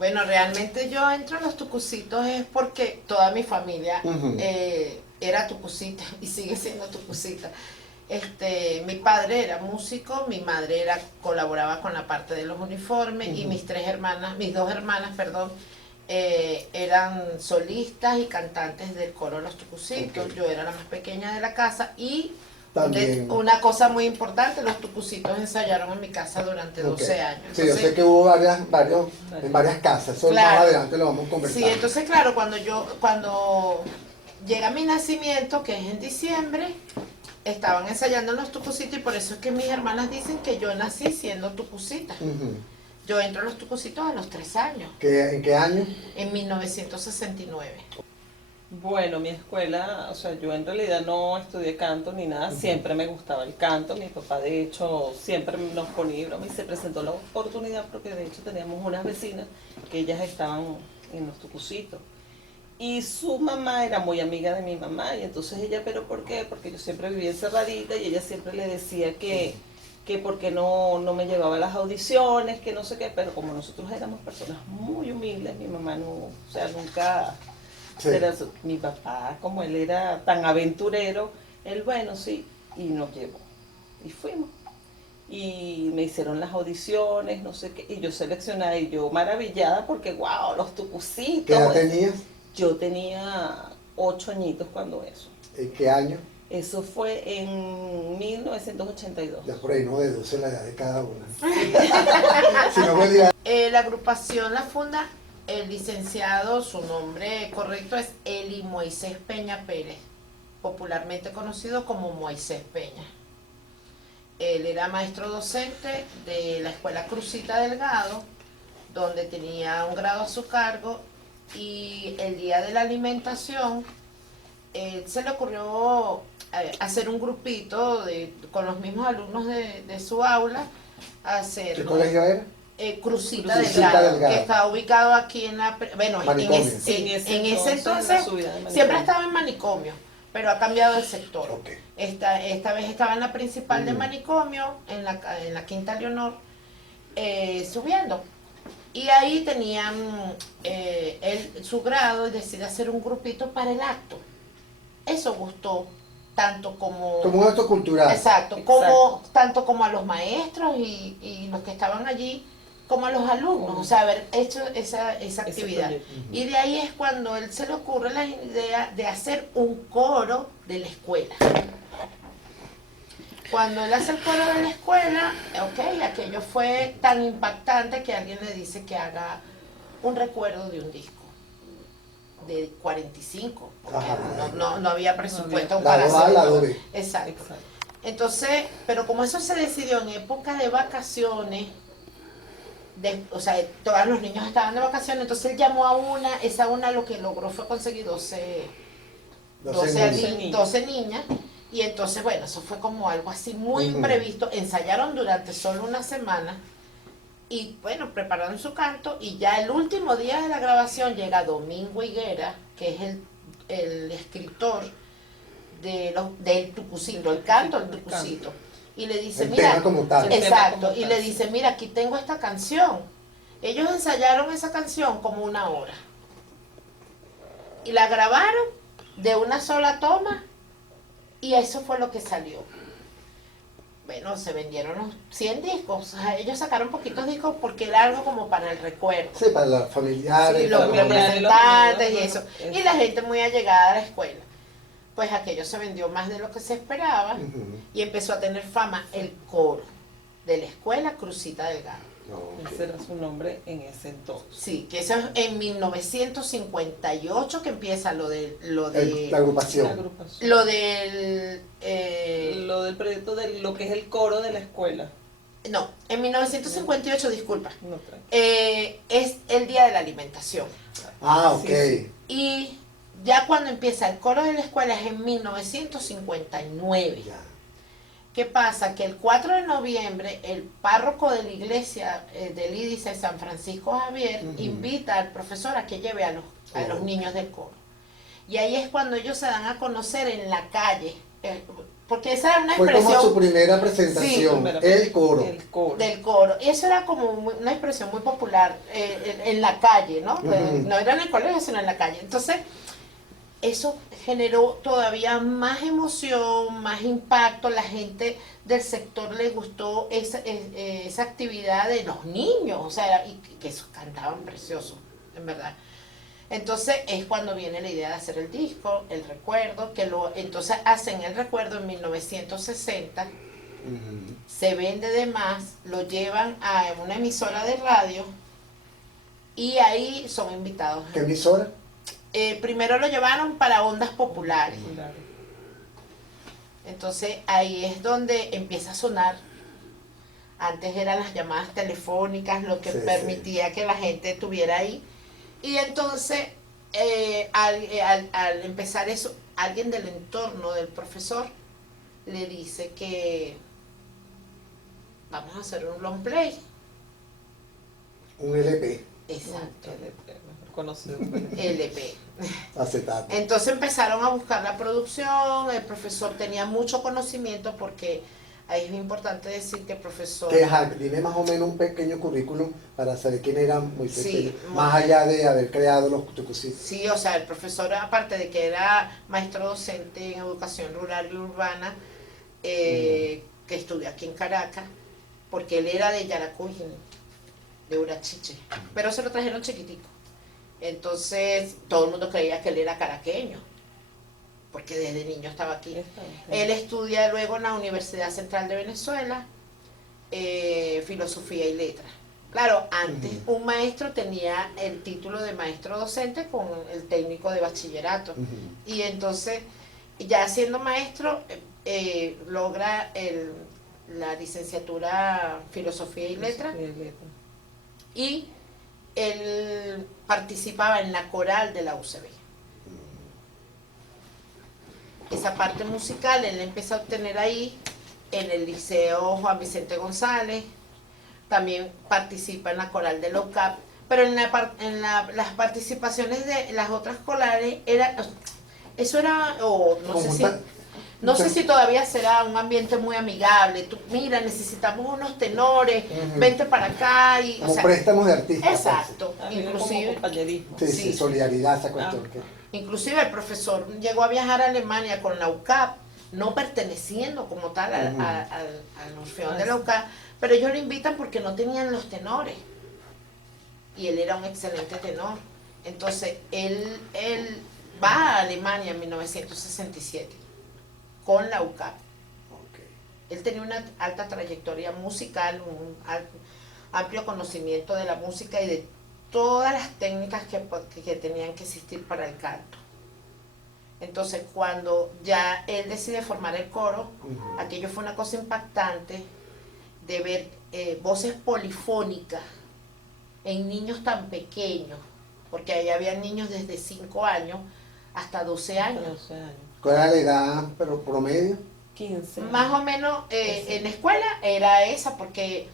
Bueno, realmente yo entro en los tucucitos es porque toda mi familia era tucucita y sigue siendo tucucita. Mi padre era músico, mi madre colaboraba con la parte de los uniformes y mis dos hermanas, perdón, eran solistas y cantantes del coro Los Tucucitos. Ok. Yo era la más pequeña de la casa y También. una cosa muy importante, los Tucucitos ensayaron en mi casa durante Ok. 12 años. Sí, yo sé Entonces, que hubo en varias casas, eso más claro. adelante lo vamos a conversar. Sí, entonces claro, cuando llega mi nacimiento, que es en diciembre, estaban ensayando en los tucucitos y por eso es que mis hermanas dicen que yo nací siendo tucucita. Ujú. Yo entro a los tucucitos a los 3 años, ¿En qué año? en 1969. Bueno, mi escuela, o sea, yo en realidad no estudié canto ni nada, siempre me gustaba el canto, mi papá de hecho siempre nos ponía broma y se presentó la oportunidad porque de hecho teníamos unas vecinas que ellas estaban en los tucucitos. Y su mamá era muy amiga de mi mamá y entonces ella, ¿pero por qué? Porque yo siempre vivía encerradita y ella siempre le decía que porque no me llevaba a las audiciones, que no sé qué, pero como nosotros éramos personas muy humildes, mi mamá no, o sea, nunca... Sí. Mi papá, como él era tan aventurero, él, bueno, sí, y nos llevó. Y fuimos. Y me hicieron las audiciones, no sé qué, y yo seleccioné, y yo maravillada porque, wow, los tucucitos. ¿Qué edad tenías? Yo tenía 8 añitos cuando eso. ¿En qué año? Eso fue en 1982. Ya por ahí no deduce la edad de cada una. Si no me digas. La agrupación la funda el licenciado, su nombre correcto es Eli Moisés Peña Pérez, popularmente conocido como Moisés Peña. Él era maestro docente de la escuela Cruzita Delgado, donde tenía un grado a su cargo, y el día de la alimentación se le ocurrió hacer un grupito con los mismos alumnos de su aula, hacer ¿Qué colegio era? Cruzita Cruzita Delgado, Delgado. que está ubicado aquí en la... Bueno, Manicomio. en ese la entonces subida de Manicomio. siempre estaba en Manicomio, pero ha cambiado el sector. Ok. Esta vez estaba en la principal de Manicomio, en la Quinta Leonor, subiendo. Y ahí tenían su grado y decide hacer un grupito para el acto. Eso gustó tanto como... Como un acto cultural. Exacto, tanto como a los maestros y los que estaban allí, como a los alumnos, o sea, haber hecho esa actividad. Y de ahí es cuando él se le ocurre la idea de hacer un coro de la escuela. Cuando él hace el coro de la escuela, ok, aquello fue tan impactante que alguien le dice que haga un recuerdo de un disco de 45, porque no había presupuesto para Lado A, hacer. lado B. Exacto. Entonces, pero como eso se decidió en época de vacaciones, o sea, todos los niños estaban de vacaciones, entonces él llamó a esa una lo que logró fue conseguir 12 niñas, y entonces, bueno, eso fue como algo así muy imprevisto. Ensayaron durante solo una semana, y bueno, prepararon su canto, y ya el último día de la grabación llega Domingo Higuera, que es el escritor del tucucito, el canto del tucucito. Y le dice, El mira, tema como tal. exacto, y le dice, mira, aquí tengo esta canción. Ellos ensayaron esa canción como 1 hora. Y la grabaron de una sola toma, y eso fue lo que salió. Bueno, se vendieron los 100 discos. O sea, ellos sacaron poquitos discos porque era algo como para el recuerdo. Sí, para los familiares. Sí, los para representantes y eso. Y la gente muy allegada a la escuela. Pues aquello se vendió más de lo que se esperaba y empezó a tener fama el coro de la escuela Cruzita Delgado. Ese era su nombre en ese entonces. Sí, que eso es en 1958 que empieza La La agrupación. agrupación. lo del Lo del proyecto de lo que es el coro de la escuela. no, en 1958, disculpa, No, tranquilo. es el día de la alimentación. Ah, ok. Sí. Y ya cuando empieza el coro de la escuela es en 1959. Ya. ¿Qué pasa? Que el 4 de noviembre el párroco de la iglesia del Lídice San Francisco Javier invita al profesor a que lleve a los niños del coro. Y ahí es cuando ellos se dan a conocer en la calle. porque esa era una Fue como su expresión primera presentación, el coro. El coro. del coro. Y eso era como una expresión muy popular en la calle, ¿no? No era en el colegio, sino en la calle. Entonces, eso generó todavía más emoción, más impacto. La gente del sector le gustó esa actividad de los niños, o sea, y que esos cantaban precioso, en verdad. Entonces es cuando viene la idea de hacer el disco, el recuerdo, entonces hacen el recuerdo en 1960, se vende de más, lo llevan a una emisora de radio y ahí son invitados. ¿Qué emisora? Primero lo llevaron para ondas populares. Claro. Entonces ahí es donde empieza a sonar. Antes eran las llamadas telefónicas, lo que permitía que la gente estuviera ahí. Y entonces, al empezar eso, alguien del entorno del profesor le dice que vamos a hacer un long play. Un LP. Exacto. LP, mejor conocido. LP. Acetato. Entonces empezaron a buscar la producción, el profesor tenía mucho conocimiento porque ahí es importante decir que el profesor... Dime más o menos un pequeño currículum para saber quién era Moisés Peña, más muy allá de haber creado los tucucitos. Sí, o sea, el profesor, aparte de que era maestro docente en educación rural y urbana, que estudió aquí en Caracas, porque él era de Yaracuy, de Urachiche, pero se lo trajeron chiquitico. Entonces, todo el mundo creía que él era caraqueño, porque desde niño estaba aquí. Él estudia luego en la Universidad Central de Venezuela, filosofía y letras. Claro, antes un maestro tenía el título de maestro docente con el técnico de bachillerato. Y entonces, ya siendo maestro, logra la licenciatura filosofía y letras. Y él participaba en la coral de la UCB. Esa parte musical él empezó a obtener ahí en el Liceo Juan Vicente González, también participa en la coral de la UCAP, pero las participaciones de las otras corales no sé si todavía será un ambiente muy amigable. Mira, necesitamos unos tenores, vente para acá. Como préstamos de artistas. Exacto. Inclusive compañerismo. Sí, solidaridad, esa cuestión. Inclusive el profesor llegó a viajar a Alemania con la UCAP, no perteneciendo como tal al Orfeón de la UCAP, pero ellos lo invitan porque no tenían los tenores. Y él era un excelente tenor. Entonces, él va a Alemania en 1967 con la UCAP. Él tenía una alta trayectoria musical, un amplio conocimiento de la música y de todas las técnicas que tenían que existir para el canto. Entonces, cuando ya él decide formar el coro, aquello fue una cosa impactante de ver voces polifónicas en niños tan pequeños, porque ahí había niños desde 5 años hasta 12 años. 12 años. ¿Cuál era la edad promedio? 15. Más o menos en la escuela era esa, porque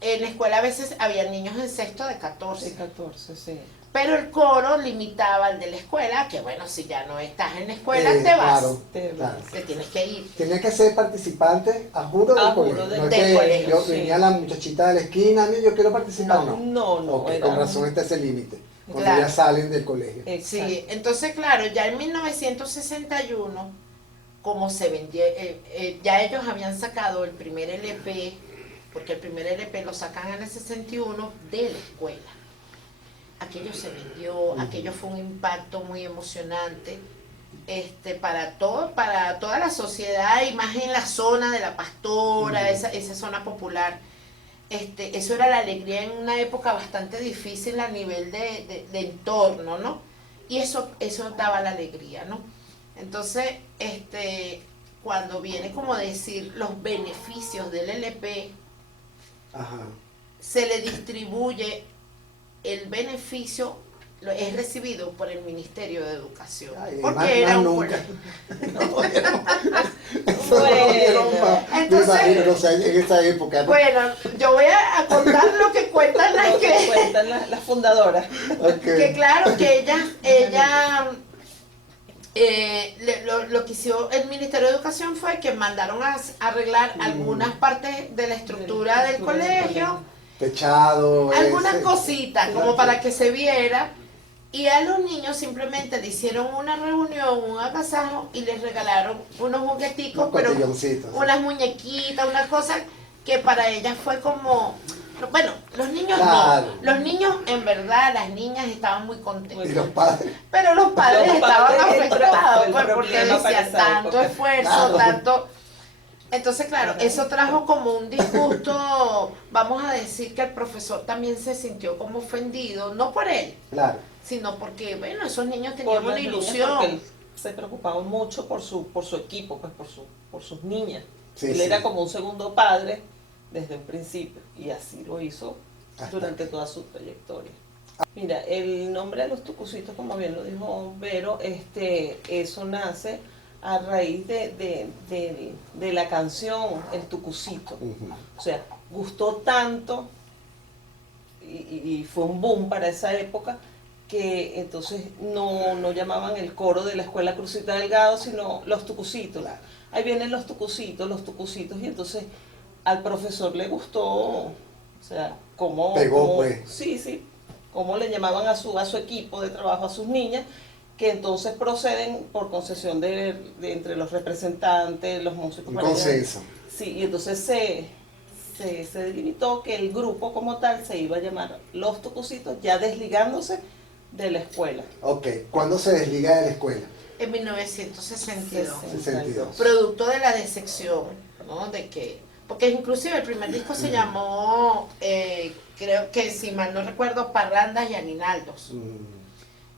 en la escuela a veces había niños en sexto de 14. De 14, sí. Pero el coro limitaba al de la escuela, que bueno, si ya no estás en la escuela, te vas. Claro, Te tienes que ir. Tenía que ser participante a juro del colegio. No es del que colegio, venía la muchachita de la esquina, yo quiero participar, no. No. Con razón está ese límite, cuando Claro. ya salen del colegio. Exacto. Sí, entonces claro, ya en 1961, como se vendía, ya ellos habían sacado el primer LP, porque el primer LP lo sacan en el 61 de la escuela. Aquello se vendió, aquello fue un impacto muy emocionante para toda la sociedad y más en la zona de la Pastora, esa zona popular. Eso era la alegría en una época bastante difícil a nivel de entorno, ¿no? Y eso daba la alegría, ¿no? Entonces, cuando viene como decir los beneficios del LP, se le distribuye el beneficio, es recibido por el Ministerio de Educación. Porque era un colegio. Entonces, en esa época. Bueno, yo voy a contar lo que cuentan las fundadoras. Que claro, que ella Lo que hizo el Ministerio de Educación fue que mandaron a arreglar algunas partes de la estructura del colegio, Techado, algunas ese. cositas, como para que se viera. Y a los niños simplemente le hicieron una reunión, un agasajo y les regalaron unos jugueticos, Unos pero cotilloncitos, sí. unas muñequitas, una cosa que para ellas fue como, bueno, los niños Claro. no, los niños en verdad, las niñas estaban muy contentas, Y los padres. pero los padres Los estaban padres afectados, el pues, porque problema para decían esa tanto época. esfuerzo, Claro. tanto. Entonces, claro, eso trajo como un disgusto, vamos a decir que el profesor también se sintió como ofendido, no por él, Claro. sino porque, bueno, esos niños Por tenían las una niñas, ilusión. porque él se preocupaba mucho por su equipo, pues por sus niñas. Sí, Él sí. era como un segundo padre desde un principio y así lo hizo Hasta durante aquí. toda su trayectoria. Mira, el nombre de los tucucitos, como bien lo dijo Vero, eso nace a raíz de la canción El Tucucito. Ujú. O sea, gustó tanto y fue un boom para esa época que entonces no llamaban el coro de la escuela Crucita Delgado, sino los tucucitos. Claro. Ahí vienen los tucucitos, y entonces al profesor le gustó, o sea, Pegó, pues. sí, cómo le llamaban a su equipo de trabajo, a sus niñas, que entonces proceden por concesión de entre los representantes, los músicos. Un para allá. consenso. Sí, y entonces se delimitó que el grupo como tal se iba a llamar Los Tucucitos, ya desligándose de la escuela. Ok. ¿Cuándo se desliga de la escuela? En 1962, 62. producto de la decepción, ¿no? De que, porque inclusive el primer disco se llamó, creo que si mal no recuerdo, Parrandas y Aguinaldos.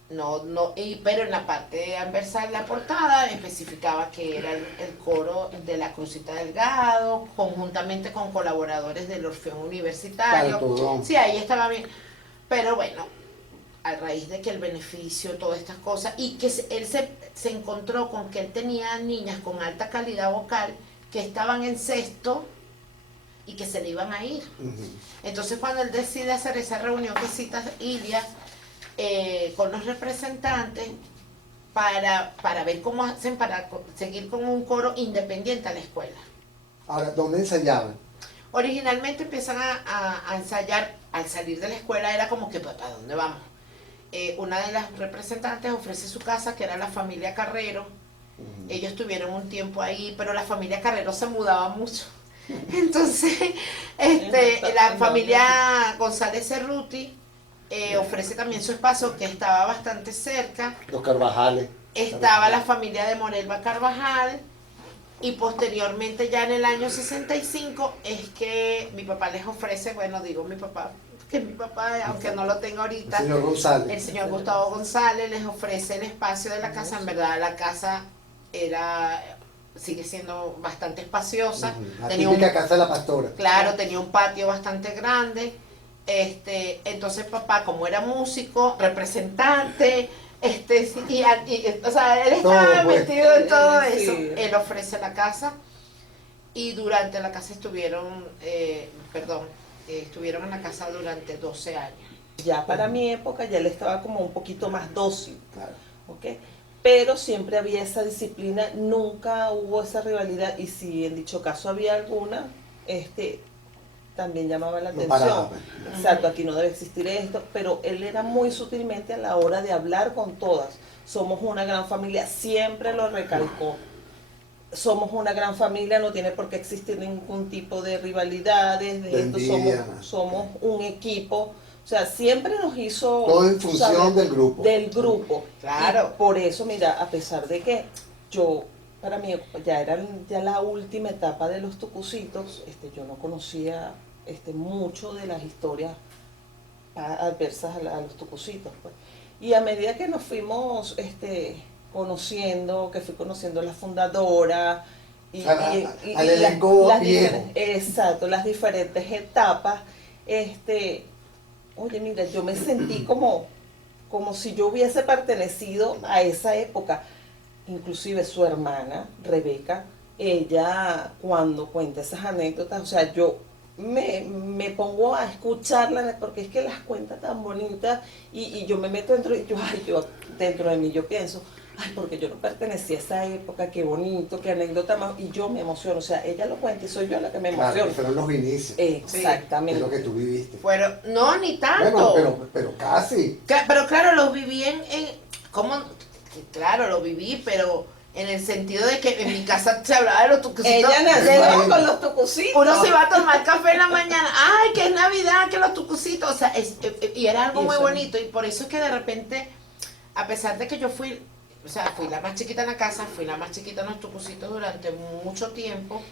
Pero en la parte anversal de la portada especificaba que era el coro de la Crucita Delgado, conjuntamente con colaboradores del Orfeón Universitario. Claro, todo. Sí, ahí estaba bien. Pero bueno, a raíz de que el beneficio, todas estas cosas, y que él se encontró con que él tenía niñas con alta calidad vocal que estaban en sexto y que se le iban a ir. Ujú. Entonces cuando él decide hacer esa reunión que cita Ilia, con los representantes para ver cómo hacen para seguir con un coro independiente a la escuela. Ahora, ¿dónde ensayaban? Originalmente empiezan a ensayar, al salir de la escuela era como que, ¿a dónde vamos? Una de las representantes ofrece su casa, que era la familia Carrero. Ellos tuvieron un tiempo ahí, pero la familia Carrero se mudaba mucho. Entonces, la familia González Cerruti ofrece también su espacio, que estaba bastante cerca. Los Carvajales. Estaba la familia de Morelva Carvajal, y posteriormente, ya en el año 65, es que mi papá les ofrece, bueno, digo mi papá, que mi papá, aunque no lo tenga ahorita, El señor González. el señor Gustavo González les ofrece el espacio de la casa. En verdad, la casa sigue siendo bastante espaciosa. La Tenía típica casa de la pastora. Claro, tenía un patio bastante grande. Entonces papá, como era músico, representante, o sea, él estaba Todo, pues. metido en todo Sí. eso. Él ofrece la casa, y durante la casa estuvieron en la casa durante 12 años. Ya para mi época ya él estaba como un poquito más dócil, Claro. ¿ok? Pero siempre había esa disciplina, nunca hubo esa rivalidad, y si en dicho caso había alguna, también llamaba la No atención. paraba. Exacto, aquí no debe existir esto, pero él era muy sutilmente a la hora de hablar con todas. Somos una gran familia, siempre lo recalcó. Somos una gran familia, no tiene por qué existir ningún tipo de rivalidades, De esto, envidia, somos un equipo. O sea, siempre nos hizo Todo en función saber del grupo. Del grupo. Claro. Y por eso, mira, a pesar de que para mí ya era ya la última etapa de los tucucitos, yo no conocía mucho de las historias adversas a los tucucitos, pues. Y a medida que nos fuimos conociendo, que fui conociendo a la fundadora Al elenco viejo. exacto, las diferentes etapas, oye, mira, yo me sentí como si yo hubiese pertenecido a esa época. Inclusive su hermana, Rebeca, ella cuando cuenta esas anécdotas, o sea, yo me pongo a escucharla porque es que las cuenta tan bonitas, y yo me meto dentro de mí yo pienso, ay, porque yo no pertenecía a esa época, qué bonito, qué anécdota más, y yo me emociono, o sea, ella lo cuenta y soy yo la que me Claro, emociono. que fueron los inicios. Exactamente. Es lo que tú viviste. Fueron, no, ni tanto. Bueno, pero casi. Pero claro, lo viví ¿cómo? Claro, lo viví, pero en el sentido de que en mi casa se hablaba de los tucucitos. Ella nació con los tucucitos. Uno se iba a tomar café en la mañana, ay, que es Navidad, que los tucucitos, o sea, y era algo Y muy eso bonito, y por eso es que de repente, a pesar de que yo fui la más chiquita en la casa, fui la más chiquita en los tucucitos durante mucho tiempo,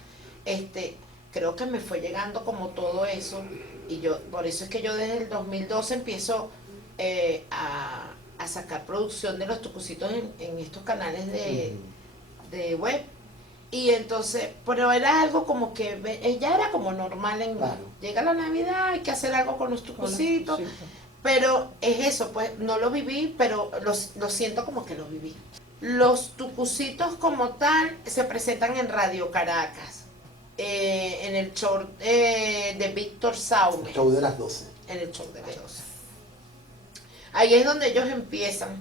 creo que me fue llegando como todo eso, y por eso es que yo desde el 2012 empiezo a sacar producción de los tucucitos en estos canales de web. Y entonces, pero era algo como que ella era como normal en Claro. llega la Navidad, hay que hacer algo con los tucucitos, pero es eso, pues no lo viví, pero lo siento como que lo viví. Los tucucitos como tal se presentan en Radio Caracas, en el show de Víctor Saume, Show de las 12. en el show de las 12. Ahí es donde ellos empiezan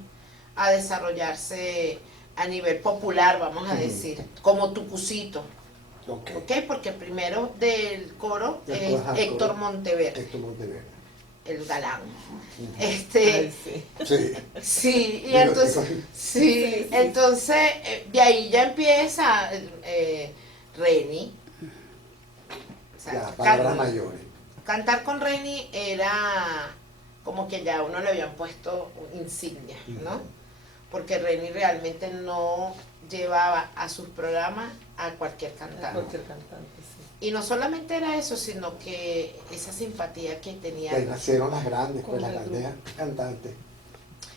a desarrollarse a nivel popular, vamos a decir, como tucucito. Ok. ¿Ok? Porque el primero del coro es Ajá, Héctor coro. Monteverde, Héctor Monteverde. el galán. Ay, sí. Sí. Sí, y Digo, entonces, sí, entonces de ahí ya empieza Reni. O sea, Ya, palabras mayores. cantar con Reni era como que ya uno le habían puesto insignia, ¿no? Porque Reni realmente no llevaba a sus programas a cualquier cantante. Cualquier cantante, sí. Y no solamente era eso, sino que esa simpatía que tenía. Y ahí nacieron las grandes, pues las Correcto. grandes cantantes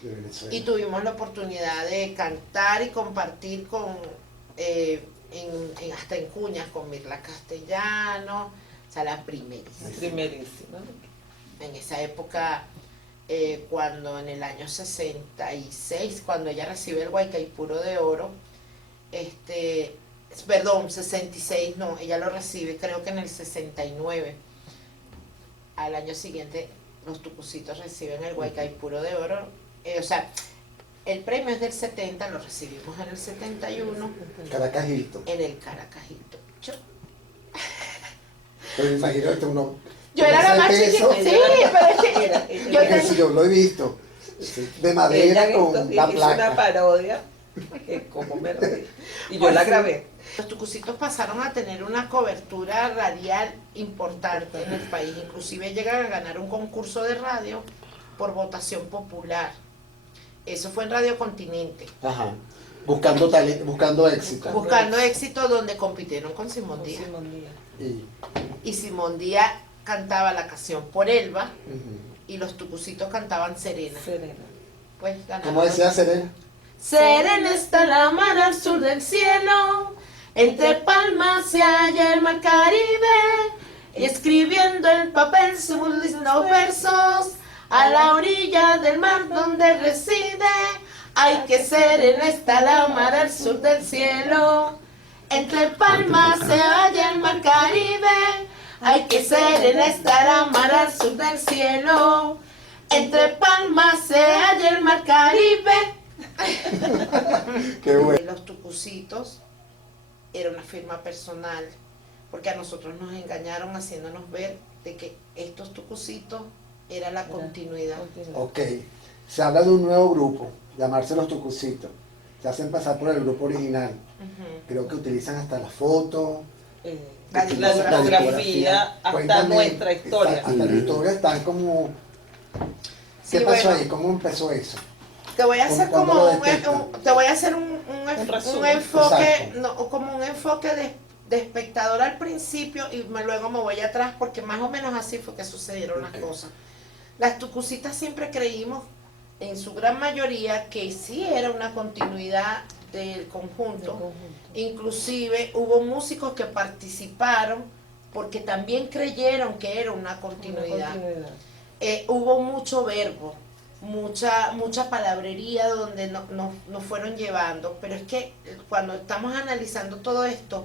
de Venezuela. Y tuvimos la oportunidad de cantar y compartir con hasta en cuñas con Mirla Castellano, o sea, la primerísima. Primerísima. En esa época, cuando en el año 66, cuando ella recibe el Guaycaipuro de Oro, perdón, 66, no, ella lo recibe creo que en el 69. Al año siguiente los tucucitos reciben el Guaycaipuro de Oro, o sea, el premio es del 70, lo recibimos en el 71, Caracajito. en el Caracajito. Pero imagínate uno. Yo era la más chiquita, sí, pero es que yo Porque si yo lo he visto. De madera Ella con la hizo una placa. parodia que como me reí. Y yo la grabé. Los tucucitos pasaron a tener una cobertura radial importante en el país, inclusive llegan a ganar un concurso de radio por votación popular. Eso fue en Radio Continente, Ajá. Buscando talento, buscando éxito. buscando éxito, donde compitieron con Simón Díaz. Simón Díaz. Y Simón Díaz cantaba la canción Por Elba Ujú. y los tucucitos cantaban Serena. Serena. Pues ganaron. ¿Cómo decía Serena? Serena está la mar al sur del cielo, entre palmas se halla el mar Caribe, y escribiendo en papel sus lindos versos, a la orilla del mar donde reside, hay que serena está la mar al sur del cielo, entre palmas se halla el mar Caribe, hay que serena está la mar al sur del cielo, entre palmas se halla el mar Caribe. Qué bueno. Los tucucitos era una firma personal, porque a nosotros nos engañaron haciéndonos ver de que estos tucucitos era la continuidad. Ok. Se habla de un nuevo grupo, llamarse Los Tucucitos. Se hacen pasar por el grupo original. Ujú. Creo que utilizan hasta la foto. La La discografía, hasta Cuéntame, nuestra historia. Hasta la historia están como. ¿Qué Sí, pasó bueno. ahí? ¿Cómo empezó eso? Te voy a hacer ¿Cuándo como lo detectan? te voy a hacer un resumen. enfoque, Exacto. no, como un enfoque de espectador al principio y luego me voy atrás porque más o menos así fue que sucedieron Ok. las cosas. Las tucucitas siempre creímos, en su gran mayoría, que sí era una continuidad del conjunto. Inclusive hubo músicos que participaron porque también creyeron que era una continuidad. Hubo mucho verbo, mucha palabrería donde nos fueron llevando, pero es que cuando estamos analizando todo esto,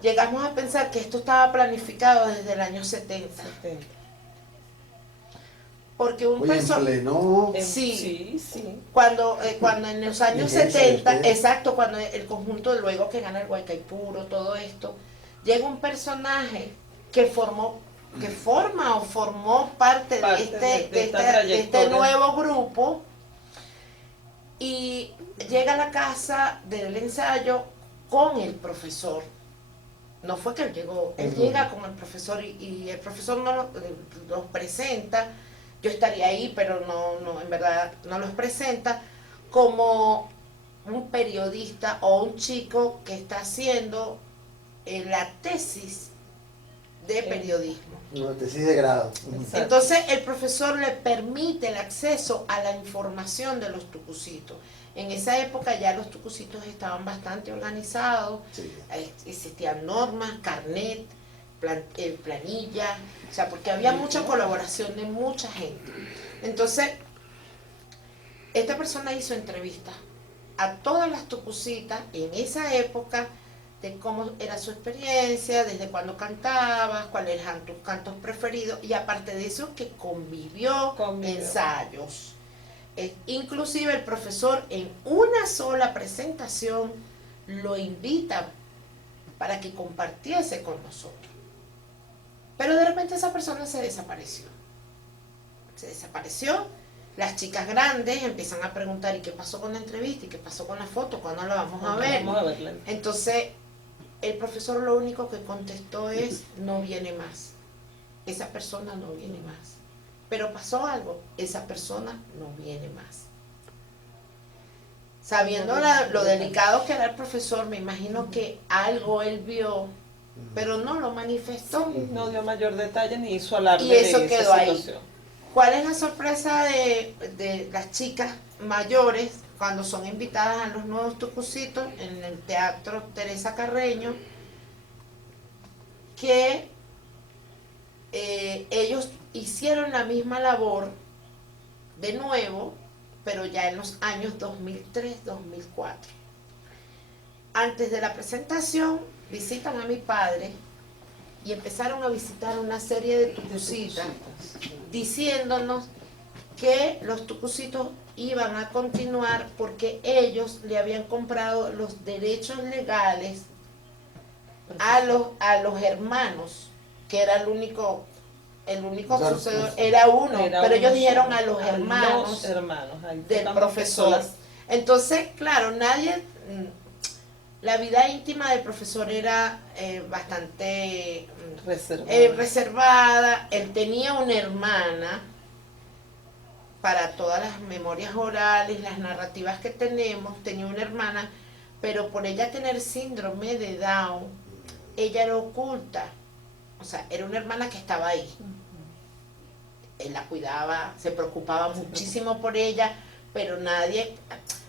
llegamos a pensar que esto estaba planificado desde el año 70. Porque un Oye, en personaje... pleno... Sí. Sí. Cuando en los años Vigencia 70, de ustedes. exacto, cuando el conjunto, luego que gana el Guaycaipuro, todo esto, llega un personaje que forma o formó parte Parte de esta de este trayectoria. nuevo grupo, y llega a la casa del ensayo con el profesor. No fue que él llegó, él Ujú. llega con el profesor y el profesor los presenta. Yo estaría ahí, pero no, en verdad no los presenta como un periodista o un chico que está haciendo la tesis de periodismo. Una tesis de grado. Ujú. Exacto. Entonces el profesor le permite el acceso a la información de los tucucitos. En esa época ya los tucucitos estaban bastante organizados, Sí. existían normas, carnet, planilla, o sea, porque había mucha colaboración de mucha gente. Entonces, esta persona hizo entrevistas a todas las tucucitas en esa época de cómo era su experiencia, desde cuándo cantabas, cuáles eran tus cantos preferidos, y aparte de eso que convivió. Ensayos. Inclusive el profesor en una sola presentación lo invita para que compartiese con nosotros. Pero de repente esa persona se desapareció. Las chicas grandes empiezan a preguntar: ¿y qué pasó con la entrevista? ¿Y qué pasó con la foto? ¿Cuándo la vamos a ver? Vamos a verla. Entonces el profesor lo único que contestó es: no viene más. Esa persona no viene más. Pero pasó algo, esa persona no viene más. Sabiendo lo delicado que era el profesor, me imagino que algo él vio, pero no lo manifestó. No dio mayor detalle ni hizo alarde Y eso de esa quedó ahí. situación. ¿Cuál es la sorpresa de las chicas mayores cuando son invitadas a los nuevos tucucitos en el Teatro Teresa Carreño? Que ellos hicieron la misma labor de nuevo, pero ya en los años 2003-2004. Antes de la presentación, visitan a mi padre y empezaron a visitar una serie de tucucitas, diciéndonos que los tucucitos iban a continuar porque ellos le habían comprado los derechos legales a los hermanos, que era el único sucedor, era uno, pero ellos dijeron a los hermanos del profesor. Entonces, claro, la vida íntima del profesor era bastante reservada. Él tenía una hermana, para todas las memorias orales, las narrativas que tenemos, tenía una hermana, pero por ella tener síndrome de Down, ella era oculta. O sea, era una hermana que estaba ahí. Él la cuidaba, se preocupaba muchísimo por ella, pero nadie,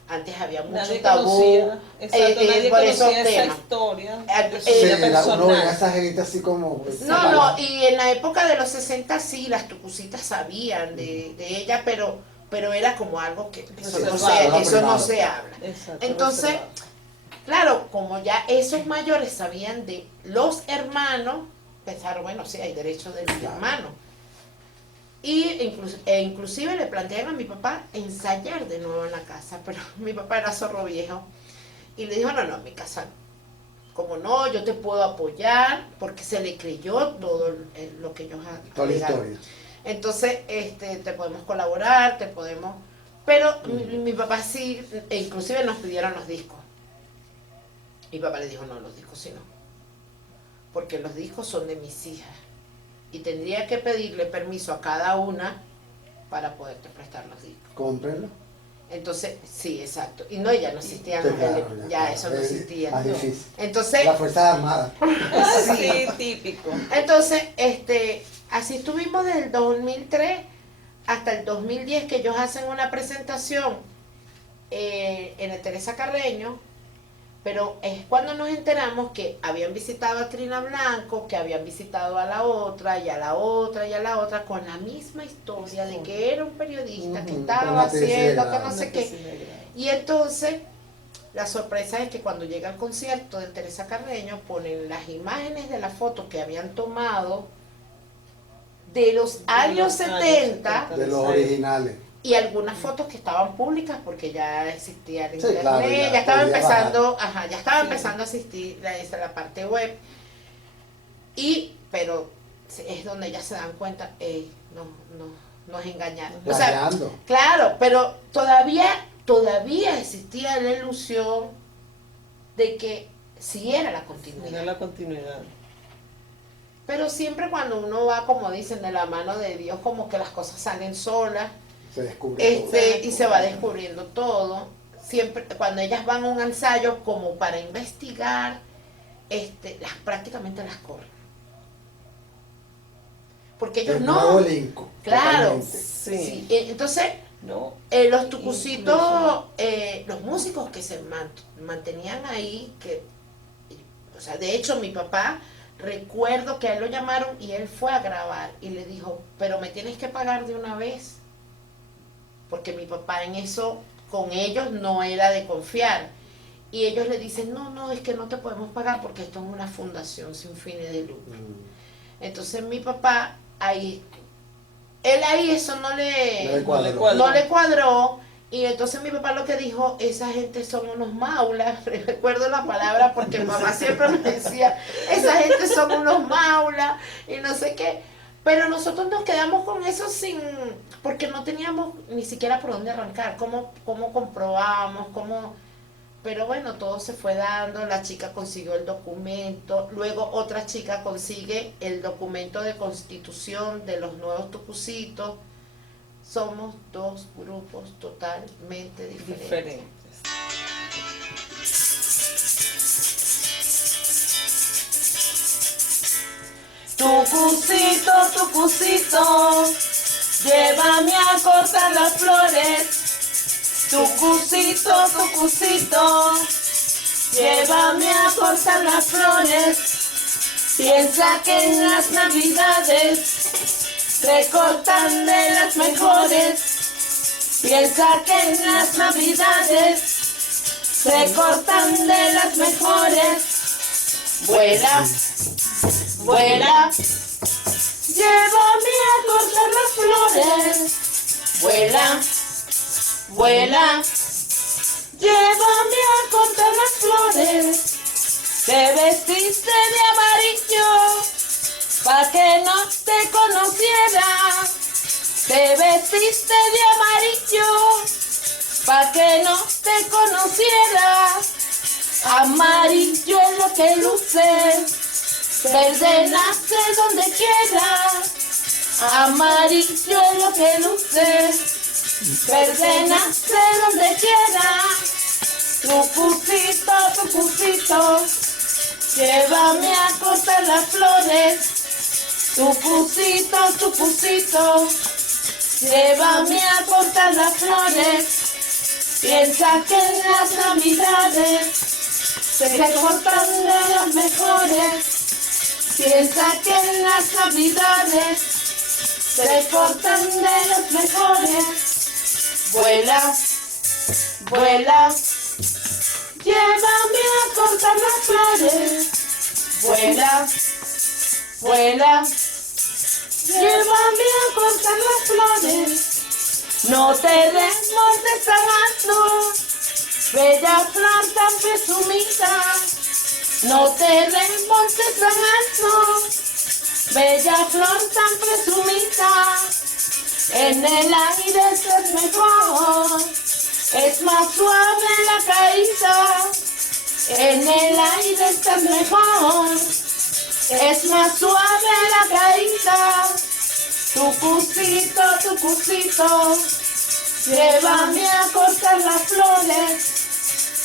antes había mucho tabú. Nadie por conocía esos esa temas. historia Sí, uno ve a esa gente así como... No, y en la época de los 60 sí, las tucucitas sabían de ella, pero era como algo que eso no se habla. Exacto, Entonces, reservado. claro, como ya esos mayores sabían de los hermanos, pensaron, bueno, sí, hay derechos de los hermanos. Y inclusive le plantearon a mi papá ensayar de nuevo en la casa, pero mi papá era zorro viejo. Y le dijo: no, en mi casa, como no, yo te puedo apoyar, porque se le creyó todo lo que ellos toda la historia. Entonces, te podemos colaborar, Pero mi papá sí, inclusive nos pidieron los discos. Mi papá le dijo: no, los discos sí no. Porque los discos son de mis hijas. Y tendría que pedirle permiso a cada una para poderte prestar los discos. Cómprenlo. Entonces, sí, exacto. Y no, ya no existían, ya eso no existía. Más difícil. Entonces, la Fuerza Armada. Sí, típico. Entonces, así estuvimos del 2003 hasta el 2010, que ellos hacen una presentación en el Teresa Carreño, pero es cuando nos enteramos que habían visitado a Trina Blanco, que habían visitado a la otra, y a la otra, y a la otra, con la misma historia de que era un periodista que estaba haciendo, que no sé qué. Y entonces, la sorpresa es que cuando llega al concierto del Teresa Carreño, ponen las imágenes de la foto que habían tomado de los años 70 De los originales. y algunas fotos que estaban públicas porque ya existía el Sí, internet, claro, ya estaba podía empezando, ya estaba Sí. empezando a existir la parte web. Pero es donde ya se dan cuenta, nos engañaron. O sea, Engañando. claro, pero todavía existía la ilusión de que sí era la continuidad. Era la continuidad. Pero siempre cuando uno va, como dicen, de la mano de Dios, como que las cosas salen solas, Se descubre todo. y se va descubriendo todo. Siempre, cuando ellas van a un ensayo como para investigar, prácticamente las corren. Porque ellos El no. nuevo elenco. Claro. Totalmente. Sí. Entonces, No. los tucucitos, los músicos que se mantenían ahí, o sea, de hecho mi papá, recuerdo que a él lo llamaron y él fue a grabar y le dijo, pero me tienes que pagar de una vez, porque mi papá en eso, con ellos no era de confiar. Y ellos le dicen, no, es que no te podemos pagar porque esto es una fundación sin fines de lucro. Entonces mi papá, él ahí eso no le cuadró. Y entonces mi papá lo que dijo, esa gente son unos maulas, recuerdo la palabra porque mi mamá siempre me decía, esa gente son unos maulas y no sé qué. Pero nosotros nos quedamos con eso porque no teníamos ni siquiera por dónde arrancar, cómo comprobábamos, pero bueno, todo se fue dando, la chica consiguió el documento, luego otra chica consigue el documento de constitución de los nuevos tucucitos. Somos dos grupos totalmente diferentes. Tucucito, tucucito, llévame a cortar las flores. Tucucito, tucucito, llévame a cortar las flores. Piensa que en las navidades se cortan de las mejores. Piensa que en las navidades se cortan de las mejores. Vuela, vuela, llévame a cortar las flores. Vuela, vuela, llévame a cortar las flores. Te vestiste de amarillo pa' que no te conociera. Te vestiste de amarillo pa' que no te conociera. Amarillo es lo que luce, verde nace donde quiera. Amarillo es lo que luce, verde nace donde quiera. Tucucito, tucucito, llévame a cortar las flores. Tucucito, tucucito, llévame a cortar las flores. Piensa que en las navidades se cortan de las mejores. Piensa que en las navidades se cortan de las mejores. Vuela, vuela, llévame a cortar las flores. Vuela, vuela, llévame a cortar las flores. No te desmontes tan alto, bella flor tan presumida. No te desmontes tan alto, bella flor tan presumida. En el aire estás mejor, es más suave la caída. En el aire estás mejor, es más suave la caída. Tucucito, tucucito, llévame a cortar las flores.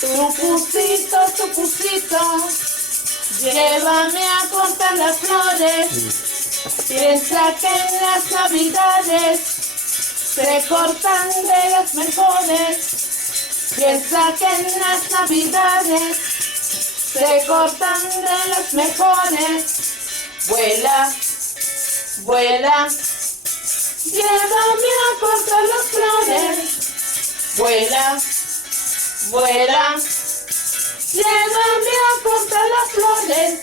Tucucito, tucucito, llévame a cortar las flores. Piensa que en las navidades se cortan de las mejores. Piensa que en las navidades se cortan de las mejores. Vuela, vuela, llévame a cortar las flores. Vuela, vuela, llévame a cortar las flores.